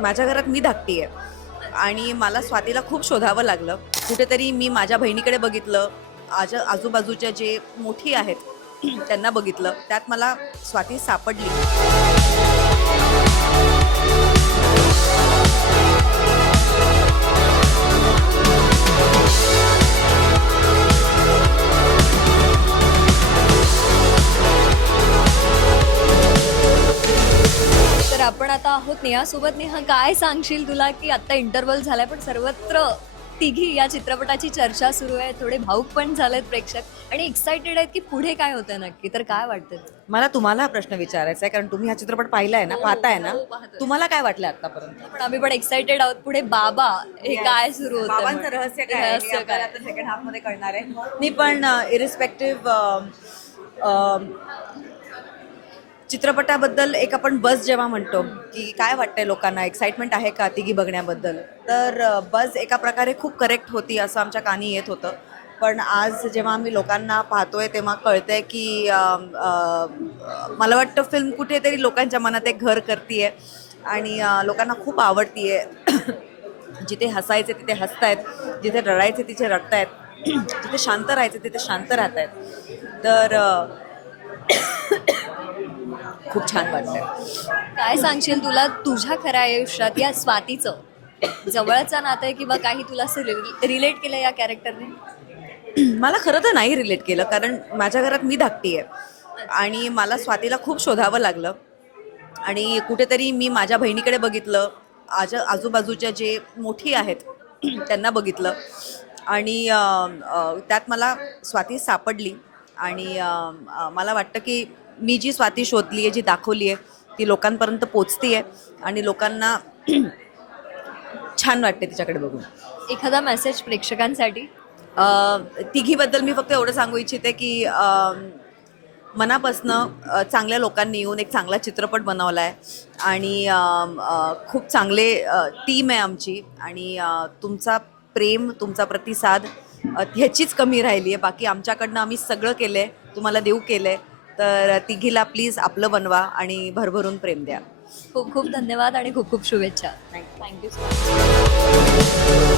माझ्या घरात मी धाकटी आहे आणि मला स्वातीला खूप शोधावं लागलं. कुठेतरी मी माझ्या बहिणीकडे बघितलं, आजूबाजूच्या जे मोठी आहेत त्यांना बघितलं, त्यात मला स्वाती सापडली. तर आपण आता आहोत नेहासोबत. नेहा, काय सांगशील तुला की आता इंटरव्हल झालाय पण सर्वत्र तिघी या चित्रपटाची चर्चा सुरू आहे, थोडे भाऊक पण झालेत प्रेक्षक आणि एक्साइटेड आहेत की पुढे काय होतंय नक्की. तर काय वाटतं? मला तुम्हाला हा प्रश्न विचारायचा आहे, कारण तुम्ही हा चित्रपट पाहिलाय ना, पाहताय ना, पाहतोय. तुम्हाला काय वाटलं आतापर्यंत? पण आम्ही पण एक्साइटेड आहोत. पुढे बाबा हे काय सुरू होतं, बाबांचं रहस्य काय आहे, हे आपल्याला आता सेकंड हाफ मध्ये कळणार आहे. मी पण इरिस्पेक्टिव्ह चित्रपटाबद्दल एक आपण बस जेव्हा म्हणतो की काय वाटतंय लोकांना, एक्साइटमेंट आहे का तिघी बघण्याबद्दल, तर बस एका प्रकारे खूप करेक्ट होती असं आमच्या कानी येत होतं. पण आज जेव्हा आम्ही लोकांना पाहतोय तेव्हा कळतंय की मला वाटतं फिल्म कुठेतरी लोकांच्या मनात एक घर करतीये आणि लोकांना खूप आवडतीये. जिथे हसायचे तिथे हसतायत, जिथे रडायचे तिथे रडतायत, जिथे शांत राहायचे तिथे शांत राहतायत. तर खूप छान वाटतंय. काय सांगशील तुला तुझ्या खऱ्या आयुष्यात या स्वातीचं जवळचं नातं आहे किंवा काही तुला असं रिलेट केलं या कॅरेक्टरने? मला खरं तर नाही रिलेट केलं, कारण माझ्या घरात मी धाकटी आहे आणि मला स्वातीला खूप शोधावं लागलं आणि कुठेतरी मी माझ्या बहिणीकडे बघितलं, आजूबाजूच्या जे मोठी आहेत त्यांना बघितलं आणि त्यात मला स्वाती सापडली आणि मला वाटतं की मी जी स्वाती शोधली आहे, जी दाखवली आहे, ती लोकांपर्यंत पोचती आहे आणि लोकांना छान वाटते तिच्याकडे बघून. एखादा मेसेज प्रेक्षकांसाठी? तिघीबद्दल मी फक्त एवढं सांगू इच्छिते की मनापासनं चांगल्या लोकांनी येऊन एक चांगला चित्रपट बनवला आहे आणि खूप चांगले टीम आहे आमची आणि तुमचा प्रेम, तुमचा प्रतिसाद ह्याचीच कमी राहिली आहे. बाकी आमच्याकडनं आम्ही सगळं केलं आहे, तुम्हाला देऊ केलं आहे. तर तिघीला प्लीज आपलं बनवा आणि भरभरून प्रेम द्या. खूप खूप धन्यवाद आणि खूप खूप शुभेच्छा. Thank you so much.